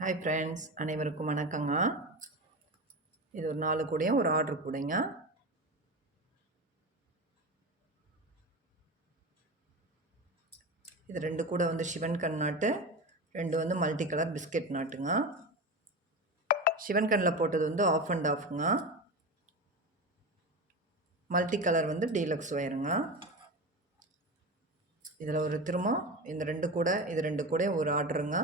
Hi friends அனைவருக்கும் வணக்கங்க. இது ஒரு நாலு கூடையும் ஒரு ஆர்டர் கூடைங்க. இது ரெண்டு கூட வந்து சிவன் கண் நாட்டு ரெண்டு வந்து மல்டி கலர் பிஸ்கெட் நாட்டுங்க. சிவன் கண்ணில் போட்டது வந்து ஆஃப் அண்ட் ஆஃப்ங்க மல்டி கலர் வந்து டீலக்ஸ் ஒயருங்க இதில் ஒரு திரும்ப இந்த ரெண்டு கூட இது ரெண்டு கூட ஒரு ஆர்டருங்க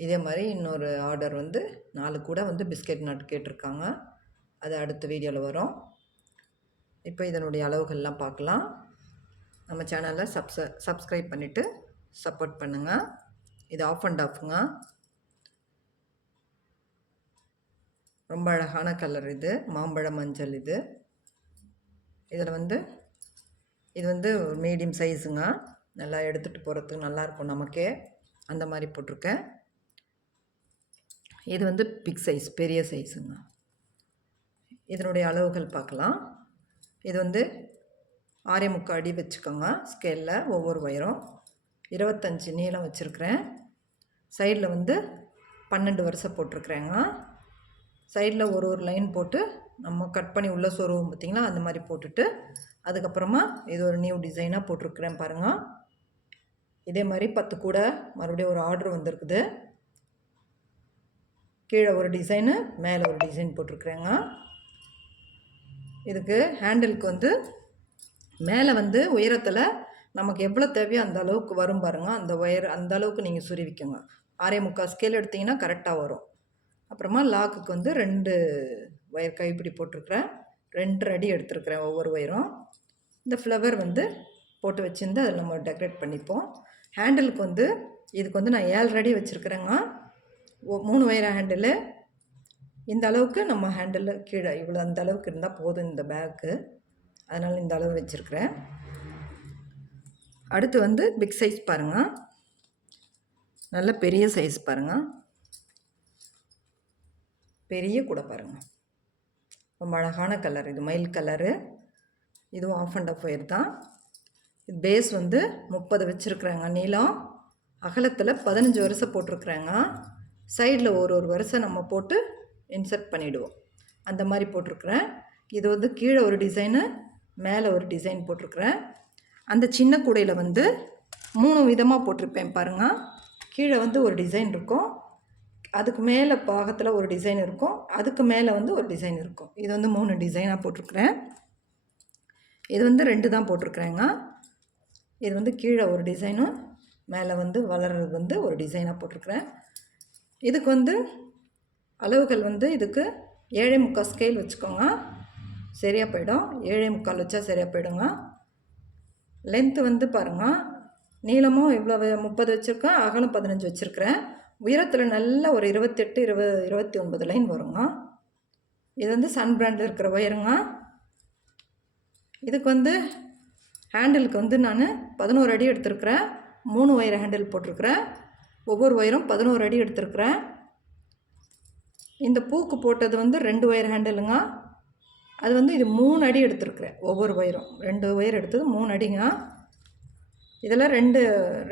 இதே மாதிரி இன்னொரு ஆர்டர் வந்து நாலு கூட வந்து பிஸ்கெட் நட் கேட்டிருக்காங்க. அது அடுத்த வீடியோவில் வரும். இப்போ இதனுடைய அளவுகள்லாம் பார்க்கலாம். நம்ம சேனலை சப்ஸ சப்ஸ்கிரைப் பண்ணிவிட்டு சப்போர்ட் பண்ணுங்கள் இது ஆஃப் அண்ட் ஆஃப்ங்க ரொம்ப அழகான கலர் இது. மாம்பழ மஞ்சள் இது. இதில் வந்து இது வந்து மீடியம் சைஸுங்க நல்லா எடுத்துகிட்டு போகிறதுக்கு நல்லாயிருக்கும் நமக்கே. அந்த மாதிரி போட்டிருக்கேன். இது வந்து பிக் சைஸ் பெரிய சைஸுங்க இதனுடைய அளவுகள் பார்க்கலாம். இது வந்து ஆறே முக்கால் அடி வச்சுக்கோங்க. ஸ்கேலில் ஒவ்வொரு வயரும் இருபத்தஞ்சி நீளம் வச்சுருக்கிறேன். சைடில் வந்து பன்னெண்டு வருஷம் போட்டிருக்கிறேங்க. சைடில் ஒரு ஒரு லைன் போட்டு நம்ம கட் பண்ணி உள்ளே சொருவோம் பார்த்திங்களா? அந்த மாதிரி போட்டுட்டு அதுக்கப்புறமா இது ஒரு நியூ டிசைனாக போட்டிருக்கிறேன் பாருங்கள் இதே மாதிரி பத்து கூட மறுபடியும் ஒரு ஆர்டர் வந்திருக்குது. கீழே ஒரு டிசைனு மேலே ஒரு டிசைன் போட்டிருக்குறேங்க. இதுக்கு ஹேண்டிலுக்கு வந்து மேலே வந்து உயரத்தில் நமக்கு எவ்வளோ தேவையோ அந்த அளவுக்கு வரும் பாருங்கள் அந்த ஒயர் அந்த அளவுக்கு நீங்கள் சுருவிக்கோங்க ஆறே முக்கால் ஸ்கேல் எடுத்திங்கன்னா கரெக்டாக வரும். அப்புறமா லாக்குக்கு வந்து ரெண்டு ஒயர் கைப்பிடி போட்டிருக்கிறேன். ரெண்டு அடி எடுத்துருக்குறேன் ஒவ்வொரு ஒயரும் இந்த ஃப்ளவர் வந்து போட்டு வச்சுருந்து அதில் நம்ம டெக்கரேட் பண்ணிப்போம். ஹேண்டிலுக்கு வந்து இதுக்கு வந்து நான் ஏழு அடி வச்சுருக்குறேங்க. மூணு ஒயர் ஹேண்டிலு இந்த அளவுக்கு நம்ம ஹேண்டில் கீழே இவ்வளோ அந்த அளவுக்கு இருந்தால் போதும் இந்த பேக்கு அதனால் இந்த அளவு வச்சுருக்குறேன். அடுத்து வந்து பிக் சைஸ் பாருங்கள் நல்ல பெரிய சைஸ் பாருங்கள் பெரிய கூட பாருங்கள் ரொம்ப அழகான கலர் இது மயில் கலரு இதுவும் ஆஃப் அண்ட் ஆஃப் ஒயர் தான். இது பேஸ் வந்து முப்பது வச்சுருக்குறாங்க நீளம். அகலத்தில் பதினஞ்சு வருஷம் போட்டிருக்குறாங்க. சைடில் ஒரு ஒரு வரிசை நம்ம போட்டு இன்சர்ட் பண்ணிவிடுவோம் அந்த மாதிரி போட்டிருக்குறேன். இது வந்து கீழே ஒரு டிசைனு மேலே ஒரு டிசைன் போட்டிருக்குறேன். அந்த சின்ன கூடையில் வந்து மூணு விதமாக போட்டிருப்பேன் பாருங்கள் கீழே வந்து ஒரு டிசைன் இருக்கும். அதுக்கு மேலே பாகத்தில் ஒரு டிசைன் இருக்கும். அதுக்கு மேலே வந்து ஒரு டிசைன் இருக்கும். இது வந்து மூணு டிசைனாக போட்டிருக்குறேன். இது வந்து ரெண்டு தான் போட்டிருக்குறேங்க. இது வந்து கீழே ஒரு டிசைனும் மேலே வந்து வளர்கிறது வந்து ஒரு டிசைனாக போட்டிருக்குறேன். இதுக்கு வந்து அளவுகள் வந்து இதுக்கு ஏழை முக்கால் ஸ்கேல் வச்சுக்கோங்க. சரியாக போயிடும். ஏழை முக்கால் வச்சா சரியாக போயிடுங்க. லென்த்து வந்து பாருங்கள் நீளமும் இவ்வளோ முப்பது வச்சுருக்கேன். அகலம் பதினஞ்சு வச்சுருக்கிறேன். உயரத்தில் நல்ல ஒரு இருபத்தெட்டு இருபது இருபத்தி ஒன்பது லைன் வருங்க. இது வந்து சன் பிராண்டில் இருக்கிற ஒயருங்க இதுக்கு வந்து ஹேண்டிலுக்கு வந்து நான் பதினோரு அடி எடுத்திருக்கிறேன். மூணு ஒயர் ஹேண்டில் போட்டிருக்கிறேன். ஒவ்வொரு ஒயரும் பதினோரு அடி எடுத்துருக்குறேன். இந்த பூக்கு போட்டது வந்து ரெண்டு ஒயர் ஹேண்டிலுங்க அது வந்து இது மூணு அடி எடுத்துருக்குறேன் ஒவ்வொரு ஒயரும் ரெண்டு ஒயர் எடுத்தது மூணு அடிங்க. இதில் ரெண்டு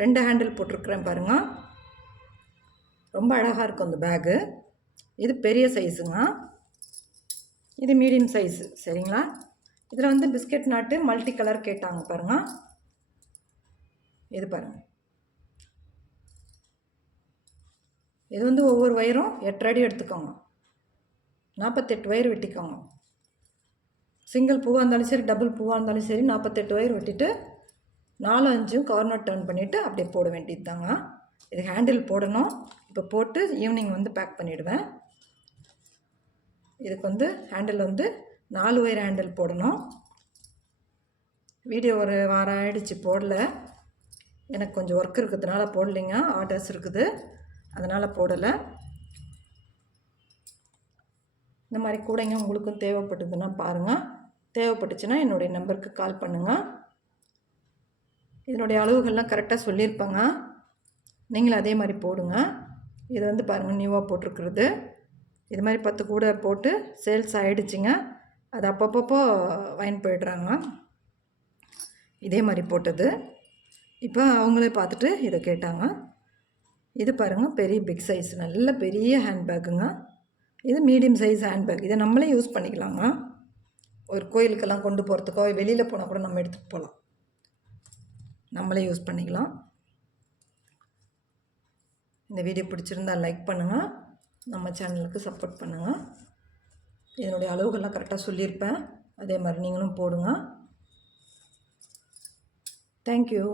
ரெண்டு ஹேண்டில் போட்டிருக்குறேன் பாருங்கள் ரொம்ப அழகாக இருக்கும் அந்த பேகு இது பெரிய சைஸுங்க இது மீடியம் சைஸு சரிங்களா? இதில் வந்து பிஸ்கெட் நாட்டு மல்டி கலர் கேட்டாங்க பாருங்கள் இது பாருங்கள் இது வந்து ஒவ்வொரு வயிறும் எட்டு அடி எடுத்துக்கோங்க. நாற்பத்தெட்டு வயிறு வெட்டிக்கோங்க. சிங்கிள் பூவாக இருந்தாலும் சரி டபுள் பூவாக இருந்தாலும் சரி நாற்பத்தெட்டு வயிறு வெட்டிட்டு நாலு அஞ்சும் கார்னர் டர்ன் பண்ணிவிட்டு அப்படியே போட வேண்டியது தாங்க இது ஹேண்டில் போடணும். இப்போ போட்டு ஈவினிங் வந்து பேக் பண்ணிவிடுவேன் இதுக்கு வந்து ஹேண்டில் வந்து நாலு ஒயர் ஹேண்டில் போடணும். வீடியோ ஒரு வாரம் ஆகிடுச்சு போடல. எனக்கு கொஞ்சம் ஒர்க் இருக்கிறதுனால போடலைங்க. ஆர்டர்ஸ் இருக்குது. அதனால் போடலை. இந்த மாதிரி கூடைங்க உங்களுக்கும் தேவைப்பட்டதுன்னா பாருங்கள் தேவைப்பட்டுச்சுன்னா என்னுடைய நம்பருக்கு கால் பண்ணுங்கள் இதனுடைய அளவுகள்லாம் கரெக்டாக சொல்லியிருப்பாங்க. நீங்களும் அதே மாதிரி போடுங்க. இது வந்து பாருங்கள் நியூவாக போட்டிருக்கிறது. இது மாதிரி பத்து கூடை போட்டு சேல்ஸ் ஆகிடுச்சிங்க அது அப்பப்போ வாங்கி போயிடுறாங்க. இதே மாதிரி போட்டது. இப்போ அவங்களே பார்த்துட்டு இதை கேட்டாங்க. இது பாருங்கள் பெரிய பிக் சைஸ் நல்ல பெரிய ஹேண்ட்பேக்குங்க இது மீடியம் சைஸ் ஹேண்ட்பேக் இதை நம்மளே யூஸ் பண்ணிக்கலாங்க. ஒரு கோயிலுக்கெல்லாம் கொண்டு போகிறதுக்கோ வெளியில் போனால் கூட நம்ம எடுத்துகிட்டு போகலாம் நம்மளே யூஸ் பண்ணிக்கலாம். இந்த வீடியோ பிடிச்சிருந்தா லைக் பண்ணுங்கள் நம்ம சேனலுக்கு சப்போர்ட் பண்ணுங்கள் இதனுடைய அளவுகள்லாம் கரெக்டாக சொல்லியிருப்பேன். அதே மாதிரி நீங்களும் போடுங்க. தேங்க்யூ